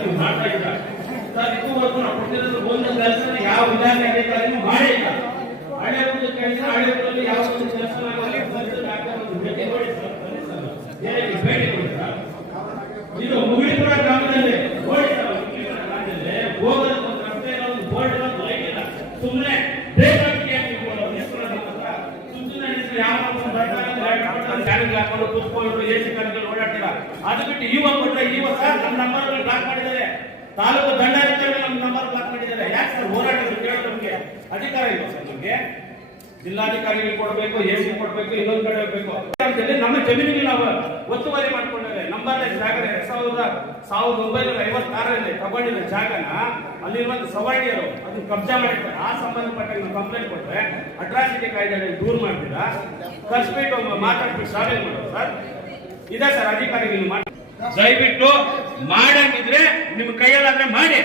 ನೀವು ಮಾಡ್ತಾ ಇಲ್ಲ ಸರ್ ಇದುವರೆಗೂ ನಾವು ಕೊಟ್ಟಿರೋದು ಒಂದು ಕೆಲಸನ ಯಾವ ವಿಧಾನ ಅಧಿಕಾರಿನೂ ಮಾಡಿಲ್ಲ ಹಳೆ ಒಂದು ಕೆಲಸ ಹಳೆ ಊರಲ್ಲಿ ಯಾವ ಒಂದು ಕೆಲಸ ಆಗಲಿ ಒಂದು ಭೇಟಿ ಮಾಡಿ ಸರ್ ಸರ್. ಭೇಟಿ ಕೊಡಿ ಸರ್. ಇದು ಗ್ರಾಮದಲ್ಲಿ ಇದ್ದಾವೆ. ಮುಗಿಲಿಪುರ ಗ್ರಾಮದಲ್ಲಿ ಒಂದು ಇಲ್ಲ, ಇಲ್ಲ, ಇಲ್ಲ. ಯಾವ ಒಂದು ಹಾಕೊಂಡು ಕೂತ್ಕೊಂಡು. ಅದು ಬಿಟ್ಟು ಇವಾಗ ಕೊಟ್ರೆ ಇವಾಗ ಸರ್ ನಮ್ಮ ನಂಬರ್ ಬ್ಲಾಕ್ ಮಾಡಿದ್ದಾರೆ. ತಾಲೂಕು ದಂಡಾಧಿಕಾರಿಗಳು ನಮ್ಮ ನಂಬರ್ ಬ್ಲಾಕ್ ಮಾಡಿದ್ದಾರೆ. ಯಾಕೆ ಸರ್ ಹೋರಾಟಗಳು ಕೇಳೋದು ನಮಗೆ? ಅಧಿಕಾರ ಇಲ್ಲ ಸರ್ ನಮಗೆ. ಜಿಲ್ಲಾಧಿಕಾರಿಗಳು ಕೊಡಬೇಕು ಎಸಿ ಕೊಡಬೇಕು, ಇನ್ನೊಂದು ಕಡೆ ಹೋಗ್ಬೇಕು. ನಮ್ಮ ಜಮೀನಿಗೆ ನಾವು ಒತ್ತುವರಿ ಮಾಡ್ಕೊಂಡಿದ್ದಾರೆ ನಂಬರ್ ಜಾಗ ಎರಡ್ ಸಾವಿರದ ಸಾವಿರದ ಒಂಬೈನೂರ ಐವತ್ತಾರರಲ್ಲಿ ತಗೊಂಡಿದ್ದ ಜಾಗನ ಅಲ್ಲಿರುವಂತ ಸವರ್ಣಿಯರು ಅದನ್ನ ಕಬ್ಜಾ ಮಾಡಿರ್ತಾರೆ. ಆ ಸಂಬಂಧಪಟ್ಟ ಕಂಪ್ಲೇಂಟ್ ಕೊಟ್ಟರೆ ಅಟ್ರಾಸಿಟಿ ಕಾಯ್ದೆ ದೂರ ಮಾಡ್ತೀರ? ಕರ್ಸ್ಬಿಟ್ಟು ಮಾತಾಡ್ಬಿಟ್ಟು ಶಾಲೆ ಮಾಡೋದು ಸರ್. ಇದೆ ಸರ್ ಅಧಿಕಾರಿಗಳು ಮಾಡಿ ದಯವಿಟ್ಟು ಮಾಡಂಗಿದ್ರೆ ನಿಮ್ ಕೈಯಲ್ಲಾದ್ರೆ ಮಾಡಿ.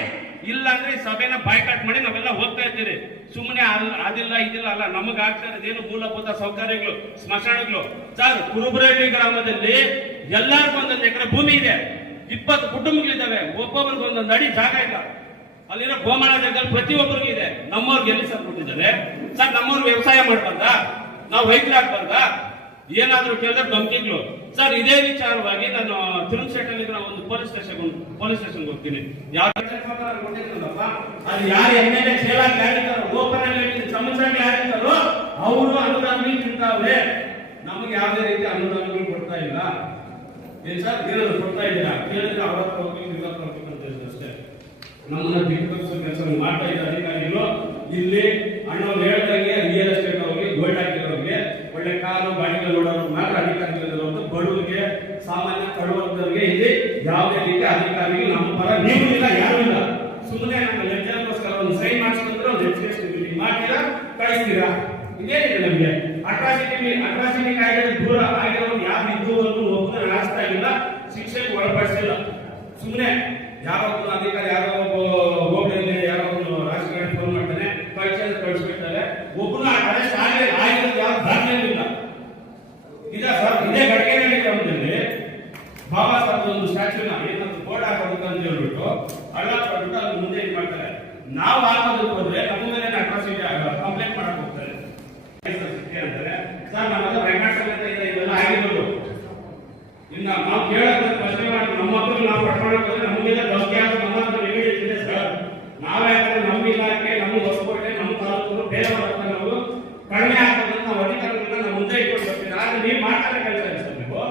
ಇಲ್ಲ ಅಂದ್ರೆ ಸಭೆನ ಬಾಯ್ಕಾಟ್ ಮಾಡಿ ನಾವೆಲ್ಲ ಹೋಗ್ತಾ ಇದ್ದೀರಿ ಸುಮ್ಮನೆ ಅದಿಲ್ಲ, ಇದಿಲ್ಲ ಅಲ್ಲ, ನಮಗ್ ಆಗ್ತಾ ಇರೋದೇನು ಮೂಲಭೂತ ಸೌಕರ್ಯಗಳು, ಸ್ಮಶಾನಗಳು? ಸರ್ ಕುರುಬರಹಳ್ಳಿ ಗ್ರಾಮದಲ್ಲಿ ಎಲ್ಲರಿಗೂ ಒಂದೊಂದು ಎಕರೆ ಭೂಮಿ ಇದೆ. ಇಪ್ಪತ್ತು ಕುಟುಂಬಗಳಿದ್ದಾವೆ ಒಬ್ಬೊಬ್ರಿಗೆ ಒಂದೊಂದು ಅಡಿ ಜಾಗ ಇಲ್ಲ. ಅಲ್ಲಿರೋ ಗೋಮಾಳ ಜಾಗದಲ್ಲಿ ಪ್ರತಿಯೊಬ್ಬರಿಗೂ ಇದೆ. ನಮ್ಮವ್ರಿಗೆ ಎಲ್ಲಿ ಸರ್ ಕೊಟ್ಟಿದ್ದಾರೆ ಸರ್, ನಮ್ಮವ್ರು ವ್ಯವಸಾಯ ಮಾಡ್ಬಾರ್ದಾ? ನಾವು ರೈತರಾಗ್ಬಾರ್ದಾ ಏನಾದ್ರೂ ಕೇಳಿದ್ರೆ ಬಂಕಿಗ್ಲು ಸರ್, ಇದೇ ವಿಚಾರವಾಗಿ ನಾನು ತಿರುಮಶೆಟ್ಟಲ್ಲಿ ಒಂದು ಪೊಲೀಸ್ ಸ್ಟೇಷನ್ ಪೊಲೀಸ್ ಸ್ಟೇಷನ್ ಹೋಗ್ತೀನಿ. ಅದು ಯಾರು ಎಂ ಎಲ್ ಎ ಸೇಲಾಗಿ ಯಾರಿದ್ದಾರೋ ಓಪನ್ ಆಗಿ ಯಾರಿದ್ದಾರೋ ಅವರು ಅನುದಾನಗಳು ತಿಂತಾವ್ರೆ ನಮಗೆ ಯಾವುದೇ ರೀತಿ ಅನುದಾನಗಳು ಕೊಡ್ತಾ ಇಲ್ಲ. ಏನ್ ಸರ್ ಏನಾದ್ರು ಕೊಡ್ತಾ ಇದ್ದೀರಾ? ಕೇಳಿದ್ರೆ ಹತ್ರ ಹೋಗ್ಬೇಕು ಇವ್ರ ಅಂತ ಹೇಳಿದ್ರು ಅಷ್ಟೇ. ನಮ್ಮನ್ನ ಬಿಟ್ಟು ಕೆಲಸ ಮಾಡ್ತಾ ಇದ್ದ ಅಧಿಕಾರಿಗಳು. ಇಲ್ಲಿ ಅಣ್ಣವ್ರು ಹೇಳ್ದಂಗೆ ರಿಯಲ್ ಎಸ್ಟೇಟ್ ಹೋಗಿ ಗೋಲ್ಡ್ ಹಾಕಿರೋರಿಗೆ ಒಳ್ಳೆ ಕಾರು ಗಾಡಿಗಳು ನೋಡೋರು ಮಾತ್ರ ಅಧಿಕಾರಿಗಳು ಹೊರತು ಬಡವರಿಗೆ ಸಾಮಾನ್ಯ ಕಡುವರ್ಗದವರಿಗೆ ಇಲ್ಲಿ ಯಾವುದೇ ರೀತಿ ಅಧಿಕಾರಿಗಳು ನಮ್ಮ ಪರ ನೀವು ಇಲ್ಲ ಯಾರು ಇಲ್ಲ ಸುಮ್ಮನೆ ನಮ್ಮ ಲೆಕ್ಚರ್ಗೋಸ್ಕರ ಒಂದು ಸೈನ್ ಮಾಡಿಸ್ಕೊಂಡ್ರೆ ಒಂದು ಎಜುಕೇಶನ್ ಮೀಟಿಂಗ್ ಮಾಡ್ತೀರಾ ಕಳಿಸ್ತೀರಾ ಇದೇನಿದೆ ನಮಗೆ ಅಟ್ರಾಸಿಟಿ ಅಟ್ರಾಸಿಟಿ ಕಾಯ್ದೆ ದೂರ ಆಗಿರೋರು ಯಾರು ಇದುವರೆಗೂ ಒಬ್ಬರು ನಡೆಸ್ತಾ ಇಲ್ಲ ಶಿಕ್ಷೆಗೆ ಒಳಪಡಿಸಿಲ್ಲ ಸುಮ್ಮನೆ ಯಾರೋ ಒಬ್ಬ ಅಧಿಕಾರಿ ಯಾರೋ ಒಬ್ಬ ಹೋಗ್ಲಿ ಯಾರೋ ಒಬ್ಬ ರಾಜಕಾರಣಿ ಫೋನ್ ಮಾಡ್ತಾನೆ ಪರೀಕ್ಷೆ ಕಳಿಸ್ಬಿಡ್ತಾರೆ ಒಬ್ಬನ ಆ ಕಡೆ ಶಾಲೆ ಆಗಿರೋದು ಯಾವ ದಾಖಲೆ ಇಲ್ಲ ಇದೆ ಸರ್ ಇದೇ ಘಟನೆಯಲ್ಲಿ ಗ್ರಾಮದಲ್ಲಿ ಬಾಬಾ ಸಾಹೇಬ್ ಒಂದು ಸ್ಟ್ಯಾಚ್ಯೂನ ಏನಂತ ಬೋರ್ಡ್ ಹಾಕೋದಕ್ಕೆ ಅಂತ ಹೇಳ್ಬಿಟ್ಟು ಹಳ್ಳ ಕೊಟ್ಬಿಟ್ಟು ಅದ್ರ ಮುಂದೆ ಇದು ಮಾಡ್ತಾರೆ? ನಾವು ಹಾಕೋದಕ್ಕೆ ಹೋದ್ರೆ ನಮ್ಮ ಮೇಲೆ ಅಟ್ರಾಸಿಟಿ ಕಂಪ್ಲೇಂಟ್ ಮಾಡಕ್ ಹೋಗ್ತಾರೆ. ಅಂತಾರೆ ಸರ್ ನಮ್ಮ ಹತ್ರ ರೆಕಾರ್ಡ್ ಸಮೇತ ಇದೆ ಇವೆಲ್ಲ ಇನ್ನ ನಾವು ಕೇಳೋದು ಪ್ರಶ್ನೆ ಮಾಡಿ, ನಮ್ಮ ಮಕ್ಕಳು ನಾವು ಪಡ್ಕೊಳ್ಳೋಕೆ ಹೋದ್ರೆ ನಮಗೆಲ್ಲ ಆದ ನಮ್ಮ ಹತ್ರ evidence ಇದೆ ಸರ್. ನಾವೇ ಯಾಕಂದ್ರೆ ನಮ್ಮ ಇಲಾಖೆ, ನಮ್ಮ ಹೊಸಕೋಟೆ, ನಮ್ಮ ತಾಲೂಕು, ಬೇರೆ ಹತ್ರ ನಾವು ಕಡಿಮೆ ಆಗ್ತದೆ ನಾವು ಅಧಿಕಾರಿಗಳನ್ನ ಮುಂದೆ ಇಟ್ಕೊಂಡು ಬರ್ತೀವಿ. ಆದ್ರೆ ನೀವು ಮಾಡ್ತಾರೆ ಕೆಲಸ ನೀವು.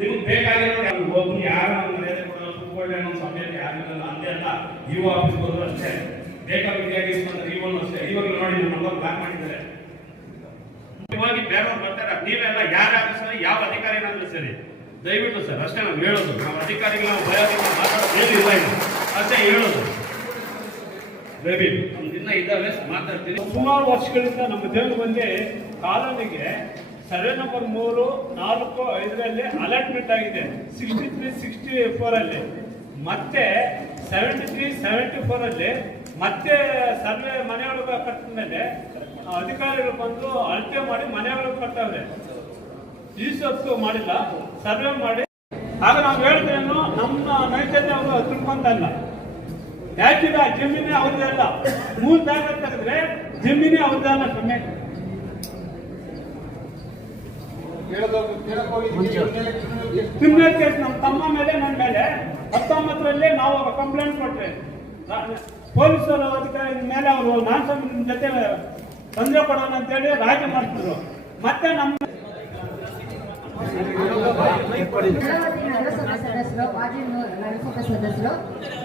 ನಿಮ್ಗೆ ಬೇಕಾಗಿರೋ ಯಾರು ನಮ್ಮ ಮರ್ಯಾದೆ ಕೊಡೋದು ಕೂತ್ಕೊಳ್ಳಿ ಅನ್ನೋ ಸಮಯಕ್ಕೆ ಯಾರಿಲ್ಲ ಅಂದೇ ಅಲ್ಲ ಯುವ ಆಫೀಸ್ ಬಂದ್ರು ಅಷ್ಟೇ. ಬೇಕಾಬಿಟ್ಟಿಯಾಗಿ ಇಸ್ಕೊಂಡ್ರೆ ಇವನು ಅಷ್ಟೇ. ಇವಾಗ ನೋಡಿ ನಮ್ಮ ನಂಬರ್ ಬ್ಲಾಕ್ ಮಾಡಿದ್ದಾರೆ. ಹೋಗಿ ಬೇರೆಯವ್ರು ಬರ್ತಾರೆ. ನೀವೆಲ್ಲ ಯಾರು ಆಫೀಸಲ್ಲಿ ಯಾವ ಅಧಿಕಾರಿನಾದ್ರೂ ಸರಿ, ದಯವಿಟ್ಟು ಸರ್, ಅಷ್ಟೇ ನಾವು ಹೇಳೋದು. ನಾವು ಅಧಿಕಾರಿಗಳು ನಾವು ಭಯದಿಂದ ಮಾತಾಡೋದು ಏನಿಲ್ಲ ಇದು. ಅಷ್ಟೇ ಹೇಳೋದು. ಬೇಬಿ ದಿನ ಇದ್ದಾವೆ, ಮಾತಾಡ್ತೀನಿ. ಸುಮಾರು ವರ್ಷಗಳಿಂದ ನಮ್ಮ ದೇವರಲ್ಲಿ ಕಾಲೋನಿಗೆ ಸರ್ವೆ ನಂಬರ್ ಮೂರು, ನಾಲ್ಕು, ಐದರಲ್ಲಿ ಅಲಾಟ್ಮೆಂಟ್ ಆಗಿದೆ. ಸಿಕ್ಸ್ಟಿ ತ್ರೀ ಸಿಕ್ಸ್ಟಿ ಫೋರ್ ಅಲ್ಲಿ. ಮತ್ತೆ ಸೆವೆಂಟಿ ತ್ರೀ ಸೆವೆಂಟಿ ಫೋರ್ ಅಲ್ಲಿ ಮತ್ತೆ ಸರ್ವೆ ಮನೆಯೊಳಗೆ ಕಟ್ಟಿದ ಮೇಲೆ ಅಧಿಕಾರಿಗಳು ಬಂದು ಅಳತೆ ಮಾಡಿ ಮನೆಯೊಳಗೆ ಕಟ್ಟವ್ರೆ. ಈ ಸೊತ್ತು ಮಾಡಿಲ್ಲ. ಸರ್ವೆ ಮಾಡಿ. ಆಗ ನಾವು ಹೇಳಿದ್ರೇನು ನಮ್ಮ ನೈಜತೆ ಅವರು ತಿಳ್ಕೊಂತಲ್ಲ ಯಾಕಿಲ್ಲ ಜಮೀನೇ ಅವ್ರದ್ದಲ್ಲ ಮೂರ್ ಜಾಗ ತೆಗೆದ್ರೆ ಜಮೀನೇ ಅವ್ರದ್ದಲ್ಲ ಸಮೇತ ಕ್ರಿಮಿನಲ್ ಕೇಸ್ ನಮ್ಮ ತಮ್ಮ ಮೇಲೆ ನನ್ನ ಮೇಲೆ. ಹತ್ತೊಂಬತ್ತರಲ್ಲಿ ನಾವು ಕಂಪ್ಲೇಂಟ್ ಕೊಟ್ರೆ ಪೊಲೀಸರು ಅಧಿಕಾರಿ ಮೇಲೆ ಅವರು ನಾನು ನಿಮ್ಮ ಜೊತೆ ತೊಂದರೆ ಕೊಡೋಣ ಅಂತೇಳಿ ರಾಜಿ ಮಾಡ್ತಿದ್ರು. ಮತ್ತೆ ನಮ್ಮ ಸದಸ್ಯರು ಮಾಜಿ ಸದಸ್ಯರು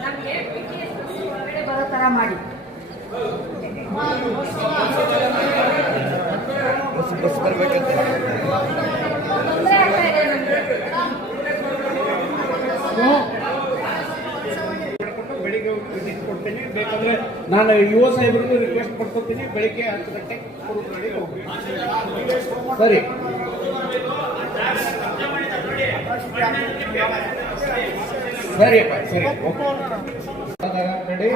ನಮಗೆ ಬರೋ ತರ ಮಾಡಿ. ಬಸ್ ಬಸ್ ಬರಬೇಕಂತ ಕೊಡ್ತೀನಿ ಬೇಕಂದ್ರೆ ನಾನು ಯುವ ಸಾಹೇಬ್ರಿಗೂ ರಿಕ್ವೆಸ್ಟ್ ಮಾಡ್ಕೊತೀನಿ ಬೆಳಿಗ್ಗೆ ಹತ್ತು ಗಂಟೆಗೆ ಸರಿ ಸರಿ ಸರಿ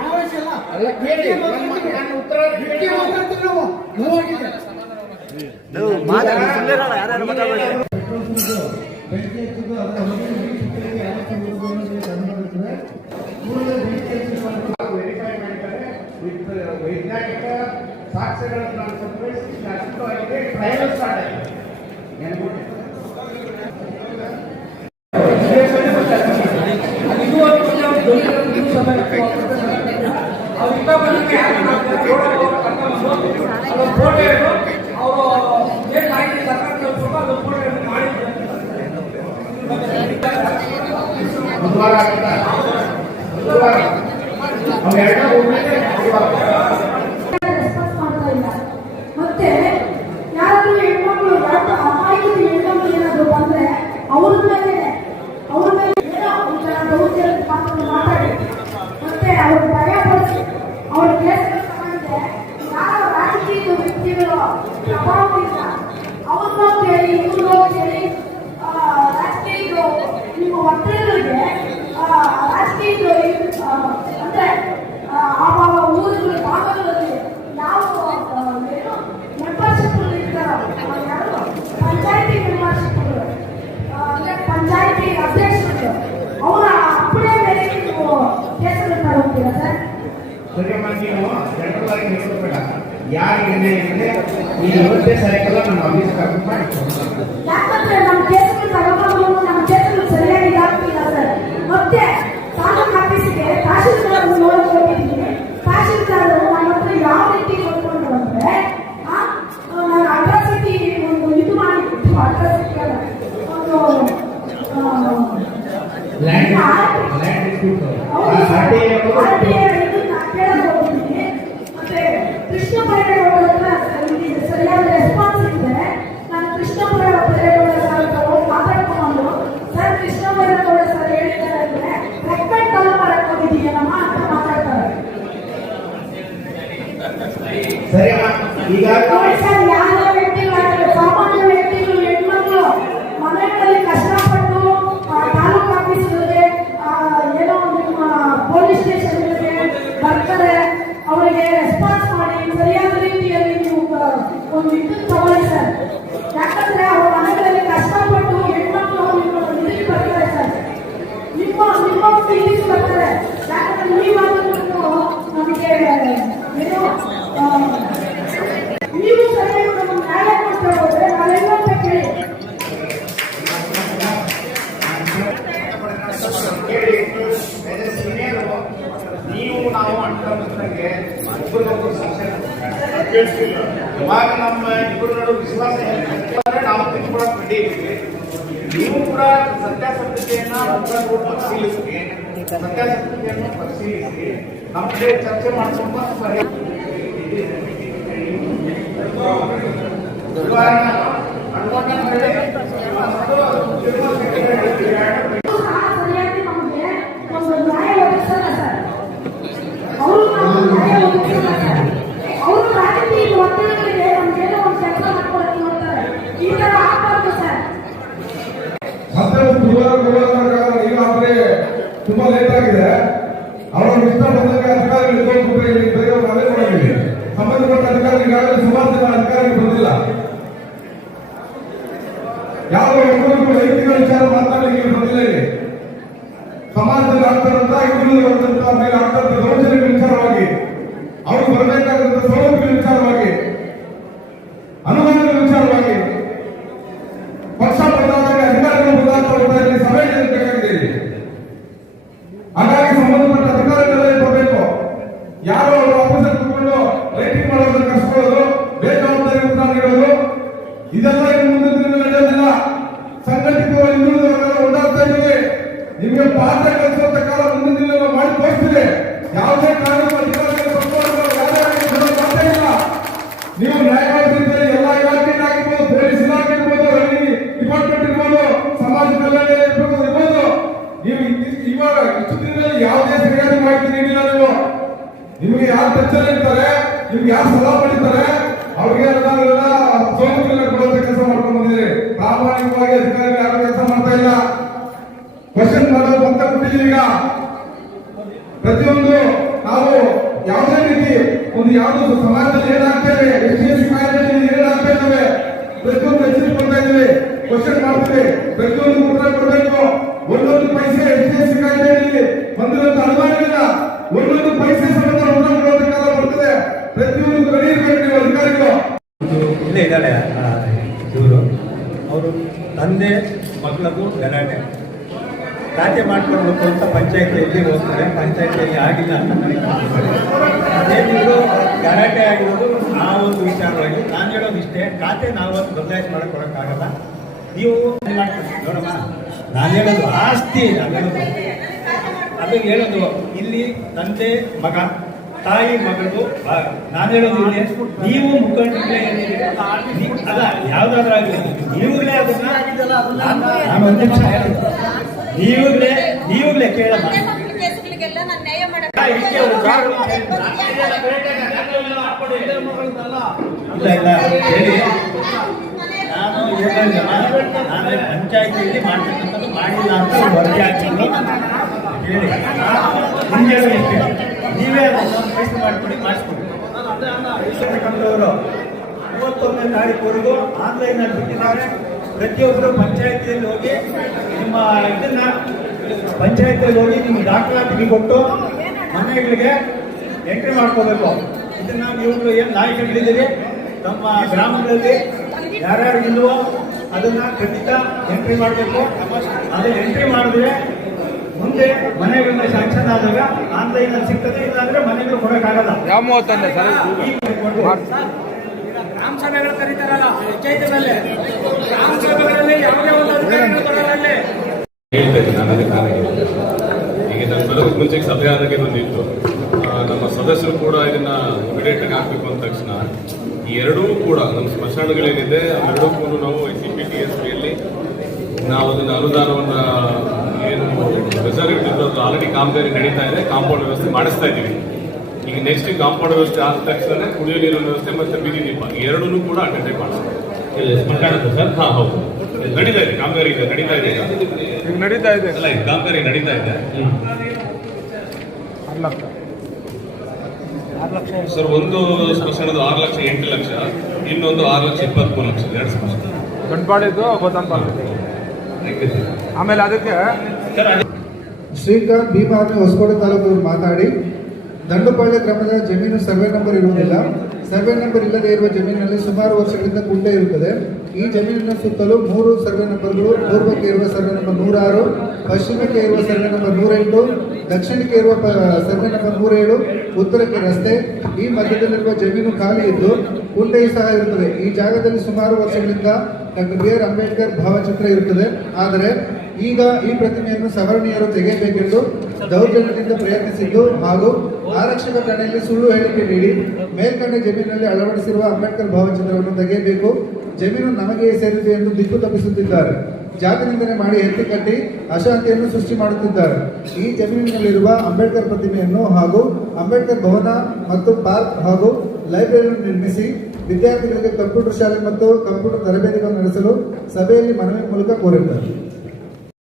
ಅಲ್ಲ ಕೇಳಿ ಉತ್ತರ ವೈಜ್ಞಾನಿಕ ಸಾಕ್ಷ್ಯಗಳನ್ನು ಅಸ್ತಿತ್ವವಾಗಿದೆ ಟ್ರಯಲ್ ಸ್ಟಾರ್ಟ್ ಆಗಿದೆ ಅವ್ರಿಂದ ಬಂದಿಗೆ दोबारा आता है। दोबारा। हम ऐड ना बोलने के दोबारा ಯಾರಿಗೆ ಈ ಯೋಜನೆ ಸಹಾಯಕ್ಕೆಲ್ಲ ನಮ್ಮ ಅಭಿಷೇಕ ಮಾಡಿ. ಒಂದು ವಿದ್ಯುತ್ ಯಾಕಂದ್ರೆ ಕಷ್ಟಪಟ್ಟು ಹೆಣ್ಮಕ್ಳು ನಿಮ್ಮ ಇಲ್ಲಿಗೆ ಸರ್ ನಿಮ್ಮ ನಿಮ್ಮ ಇಲ್ಲಿಗೆ ಬರ್ತಾರೆ ಯಾಕಂದ್ರೆ ನೀವಾದ್ರೂ ನಮಗೆ ಏನು ನೀವು ಸರಿಯಾಗಿ ನಮ್ಗೆ ನ್ಯಾಯ ಕೊಡ್ತಾ ನೀವು ನಾವು ಕೇಳಿಸ್ತಿಲ್ಲ ಇವಾಗ ನಮ್ಮ ಇಬ್ಬರ ವಿಶ್ವಾಸ ಹೇಳ್ತಾರೆ ನಾವು ತಿಳ್ಕೊಳಕ್ ರೆಡಿ ಇದ್ದೀವಿ. ನೀವು ಕೂಡ ಸತ್ಯಾಸತ್ಯತೆಯನ್ನ ಮುಖಂಡರು ಪರಿಶೀಲಿಸಿ ಸತ್ಯಾಸತ್ಯತೆಯನ್ನು ಪರಿಶೀಲಿಸಿ ನಮ್ಮ ಚರ್ಚೆ ಮಾಡಿಕೊಂಡು ಉದಾಹರಣೆ ಹನುಮಣ್ಣನ ಮೇಲೆ ವಿಚಾರ ಮಾತಾಡಲಿಕ್ಕೆ ಬಂದಿಲ್ಲ ಸಮಾಜದಲ್ಲಿ ಆಗ್ತಾ ಇರುವಂತಹ ಮೇಲೆ ಆಗ್ತಾ ಇದ್ದ ಯಾವುದೇ ಸರಿಯಾದ ಮಾಹಿತಿ ನೀಡಿಲ್ಲ ನೀವು. ನಿಮ್ಗೆ ಯಾರು ಟಚ್ಚಲ್ಲಿ ಇರ್ತಾರೆ, ನಿಮ್ಗೆ ಯಾರು ಸಲಹಾ ಪಡಿತಾರೆ ಅವ್ರಿಗೆ ಅನುದಾನಗಳನ್ನ ಕೊಡುವಂತ ಕೆಲಸ ಮಾಡ್ಕೊಂಡು ಬಂದಿದ್ದೀರಿ. ಪ್ರಾಮಾಣಿಕವಾಗಿ ಅಧಿಕಾರಿಗಳು ಯಾರು ಕೆಲಸ ಮಾಡ್ತಾ ಇಲ್ಲ. ಕ್ವಶನ್ ಮಾಡೋದು ಅಂತ ಕೊಟ್ಟಿದ್ದೀವಿ ಈಗ. ಪ್ರತಿಯೊಂದು ನಾವು ಯಾವುದೇ ರೀತಿ ಒಂದು ಯಾವುದೋ ಸಮಾಜದಲ್ಲಿ ಏನಾಗ್ತೇವೆ ಎಸ್ ಸಿ ಏನಾಗ್ತಾ ಇದ್ದಾವೆ, ಪ್ರತಿಯೊಂದು ಎಚ್ಚರಿಕೆ ಕೊಡ್ತಾ ಇದ್ದೀವಿ. ಕ್ವಶನ್ ಮಾಡ್ತೀವಿ. ಪ್ರತಿಯೊಂದು ಸಿ ಕಾಯ್ದೆಯಲ್ಲಿ ಬಂದಿರುವಂತ ಅನುಮಾನವಿಲ್ಲ ಒಂದೊಂದು ಪೈಸೆ ಸಮೇತ ಉತ್ತರ ಕೊಡಬೇಕಾದ ಬರ್ತದೆ. ಪ್ರತಿಯೊಂದು ಕಲಿಯಬೇಕು ನೀವು ಅಧಿಕಾರಿಗಳು. ಇಲ್ಲೇ ಇವರು. ಅವರು ತಂದೆ ಮಕ್ಕಳದು ಗಲಾಟೆ ಖಾತೆ ಮಾಡ್ಕೊಳ್ಬೇಕು ಅಂತ ಪಂಚಾಯತಿಯಲ್ಲಿ ಹೋಗ್ತಾರೆ. ಪಂಚಾಯತಿಯಲ್ಲಿ ಆಗಿಲ್ಲ ಅದೇನಿದ್ರು ಗಲಾಟೆ ಆಗಿರೋದು ಆ ಒಂದು ವಿಚಾರವಾಗಿ ನಾನು ಹೇಳೋದು ಇಷ್ಟೇ. ಖಾತೆ ನಾವು ಬದಲಾಯಿಸಿ ಮಾಡ್ಕೊಳಕ್ಕಾಗಲ್ಲ ನೀವು. ನೋಡಮ್ಮ. ನಾನು ಹೇಳೋದು ಆಸ್ತಿ ನಾನು ಹೇಳೋದು ಅದು ಹೇಳೋದು ಇಲ್ಲಿ ತಂದೆ ಮಗ ತಾಯಿ ಮಗಳು ನಾನು ಹೇಳೋದು ಇಲ್ಲಿ ನೀವು ನೀ- ಅಲ್ಲ ಯಾವ್ದಾದ್ರೂ ಆಗಲಿ. ನೀವುಗಳೇ ಅದನ್ನ ನಾನು ಒಂದ್ ನಿಮಿಷ ಹೇಳೋದು. ನೀವುಗಳೇ ನೀವುಗಳೇ ಕೇಳಲ್ಲ ಇಲ್ಲ. ಹೇಳಿ. ನಾನು ಪಂಚಾಯತಿಯಲ್ಲಿ ಮಾಡ್ತಕ್ಕಂಥದ್ದು ಮಾಡಿಲ್ಲ ಅಂತ ವರದಿ ಹಾಕಿದ್ರು. ಹೇಳಿ. ಇಷ್ಟೇ ನೀವೇ ಪ್ರಯತ್ನ ಮಾಡ್ಕೊಡಿ, ಮಾಡಿಸ್ಕೊಡಿ. ಇರ್ತಕ್ಕಂಥವ್ರು ಮೂವತ್ತೊಂದನೇ ತಾರೀಕುವರೆಗೂ ಆನ್ಲೈನ್ ಅಲ್ಲಿ ಬಿಟ್ಟಿದ್ದಾರೆ. ಪ್ರತಿಯೊಬ್ಬರು ಪಂಚಾಯತಿಯಲ್ಲಿ ಹೋಗಿ ನಿಮ್ಮ ಇದನ್ನ ಪಂಚಾಯತಿಯಲ್ಲಿ ಹೋಗಿ ನಿಮ್ಮ ದಾಖಲಾತಿಗೆ ಕೊಟ್ಟು ಮನೆಗಳಿಗೆ ಎಂಟ್ರಿ ಮಾಡ್ಕೋಬೇಕು. ಇದನ್ನ ನೀವು ಏನು ನಾಯಕರುಗಳಿದ್ದೀರಿ ತಮ್ಮ ಗ್ರಾಮಗಳಲ್ಲಿ ಯಾರ್ಯಾರು ಇಲ್ವೋ ಅದನ್ನ ಖಂಡಿತ ಎಂಟ್ರಿ ಮಾಡಬೇಕು. ಅದು ಎಂಟ್ರಿ ಮಾಡಿದ್ರೆ ಮುಂದೆ ಮನೆಗಳನ್ನ ಶಾಂಕ್ಷನ್ ಆದಾಗ ಆನ್ಲೈನ್ ಅಲ್ಲಿ ಸಿಗ್ತದೆ ಇಲ್ಲಾಂದ್ರೆ ಮನೆಗಳು ಕೊಡಕ್ಕಾಗಲ್ಲ. ಯಾವ ಮೂವತ್ತೊಂದೇ ಸರ್ ಗ್ರಾಮ ಸಭೆಗಳು ಕರೀತಾರಲ್ಲ ಗ್ರಾಮ ಸಭೆಗಳಲ್ಲಿ ಯಾವುದೇ ಒಂದು ಅಧಿಕಾರಿಗಳು ನಾನು ಈಗ ನಾನು ಬರೋದಕ್ಕೆ ಮುಂಚೆ ಸಭೆ ಆದಾಗೆ ಬಂದಿತ್ತು ನಮ್ಮ ಸದಸ್ಯರು ಕೂಡ ಇದನ್ನ ಇಮಿಡಿಯೇಟ್ ಆಗಿ ಹಾಕಬೇಕು ಅಂದ ತಕ್ಷಣ ಈ ಎರಡೂ ಕೂಡ ನಮ್ಮ ಸ್ಮಶಾನಗಳೇನಿದೆ ಅವೆರಡಕ್ಕೂ ನಾವು ಸಿ ಪಿ ಟಿ ಎಸ್ ಪಿಯಲ್ಲಿ ನಾವು ಅದನ್ನು ಅನುದಾನವನ್ನು ಏನು ರಿಸರ್ವ್ ಇಟ್ಟಿದ್ದು ಅದು ಆಲ್ರೆಡಿ ಕಾಮಗಾರಿ ನಡೀತಾ ಇದೆ ಕಾಂಪೌಂಡ್ ವ್ಯವಸ್ಥೆ ಮಾಡಿಸ್ತಾ ಇದ್ದೀವಿ. ಈಗ ನೆಕ್ಸ್ಟ್ ಕಾಂಪೌಂಡ್ ವ್ಯವಸ್ಥೆ ಆದ ತಕ್ಷಣ ಕುಡಿಯೋ ನೀರಿನ ವ್ಯವಸ್ಥೆ ಮತ್ತೆ ಬೀದಿ ದೀಪ ಎರಡನ್ನೂ ಕೂಡ ಅಟೆಂಡ್ ಮಾಡಿಸ್ತಾರೆ ಸರ್? ಹಾ ಹೌದು. ನಡೀತಾ ಇದೆ ಕಾಮಗಾರಿ ಇದೆ ನಡೀತಾ ಇದೆ ನಡೀತಾ ಇದೆ. ಅಲ್ಲ ಕಾಮಗಾರಿ ನಡೀತಾ ಇದೆ. ಸರ್ ಒಂದು ಸ್ಮಶಾನದ ಆರು ಲಕ್ಷ ಎಂಟು ಲಕ್ಷ ಇನ್ನೊಂದು ಆರು ಲಕ್ಷ ಇಪ್ಪತ್ಮೂರು ಲಕ್ಷ ಎರಡು ಸ್ಮಶಾನ ಗಂಟ್ಪಾಡಿದ್ದು ಗೋತಂಪ ಆಮೇಲೆ ಅದಕ್ಕೆ ಶ್ರೀಕಾಂತ್ ಭೀಮಾರ್ಮಿ ಹೊಸಕೋಟೆ ತಾಲೂಕು ಮಾತಾಡಿ ದಂಡುಪಾಳ್ಯ ಗ್ರಾಮದ ಜಮೀನು ಸರ್ವೆ ನಂಬರ್ ಇರುವುದಿಲ್ಲ. ಸರ್ವೆ ನಂಬರ್ ಇಲ್ಲದೆ ಇರುವ ಜಮೀನಿನಲ್ಲಿ ಸುಮಾರು ವರ್ಷಗಳಿಂದ ಕುಂಟೆ ಇರುತ್ತದೆ. ಈ ಜಮೀನಿನ ಸುತ್ತಲೂ ಮೂರು ಸರ್ವೆ ನಂಬರ್ಗಳು, ಪೂರ್ವಕ್ಕೆ ಇರುವ ಸರ್ವೆ ನಂಬರ್ ನೂರಾರು, ಪಶ್ಚಿಮಕ್ಕೆ ಇರುವ ಸರ್ವೆ ನಂಬರ್ ನೂರೆಂಟು, ದಕ್ಷಿಣಕ್ಕೆ ಇರುವ ಸರ್ವೆ ನಂಬರ್ ನೂರೇಳು, ಉತ್ತರಕ್ಕೆ ರಸ್ತೆ. ಈ ಮಧ್ಯದಲ್ಲಿರುವ ಜಮೀನು ಖಾಲಿ ಇದ್ದು ಕುಂಟೆಯು ಸಹ ಇರುತ್ತದೆ. ಈ ಜಾಗದಲ್ಲಿ ಸುಮಾರು ವರ್ಷಗಳಿಂದ ಡಾಕ್ಟರ್ ಬಿ ಆರ್ ಅಂಬೇಡ್ಕರ್ ಭಾವಚಿತ್ರ ಇರುತ್ತದೆ. ಆದರೆ ಈಗ ಈ ಪ್ರತಿಮೆಯನ್ನು ಸವರ್ಣೀಯರು ತೆಗೆಯಬೇಕೆಂದು ದೌರ್ಜನ್ಯದಿಂದ ಪ್ರಯತ್ನಿಸಿದ್ದು ಹಾಗೂ ಆರಕ್ಷಕ ಠಾಣೆಯಲ್ಲಿ ಸುಳ್ಳು ಹೇಳಿಕೆ ನೀಡಿ ಮೇಲ್ಕಂಡ ಜಮೀನಿನಲ್ಲಿ ಅಳವಡಿಸಿರುವ ಅಂಬೇಡ್ಕರ್ ಭಾವಚಿತ್ರವನ್ನು ತೆಗೆಯಬೇಕು. ಜಮೀನು ನಮಗೆ ಸೇರಿದೆ ಎಂದು ದಿಕ್ಕು ತಪ್ಪಿಸುತ್ತಿದ್ದಾರೆ. ಜಾತಿ ನಿಂದನೆ ಮಾಡಿ ಎತ್ತಿ ಕಟ್ಟಿ ಅಶಾಂತಿಯನ್ನು ಸೃಷ್ಟಿ ಮಾಡುತ್ತಿದ್ದಾರೆ. ಈ ಜಮೀನಿನಲ್ಲಿರುವ ಅಂಬೇಡ್ಕರ್ ಪ್ರತಿಮೆಯನ್ನು ಹಾಗೂ ಅಂಬೇಡ್ಕರ್ ಭವನ ಮತ್ತು ಪಾರ್ಕ್ ಹಾಗೂ ಲೈಬ್ರರಿಯನ್ನು ನಿರ್ಮಿಸಿ ವಿದ್ಯಾರ್ಥಿಗಳಿಗೆ ಕಂಪ್ಯೂಟರ್ ಶಾಲೆ ಮತ್ತು ಕಂಪ್ಯೂಟರ್ ತರಬೇತಿಗಳನ್ನು ನಡೆಸಲು ಸಭೆಯಲ್ಲಿ ಮನವಿ ಮೂಲಕ ಕೋರಿದ್ದಾರೆ.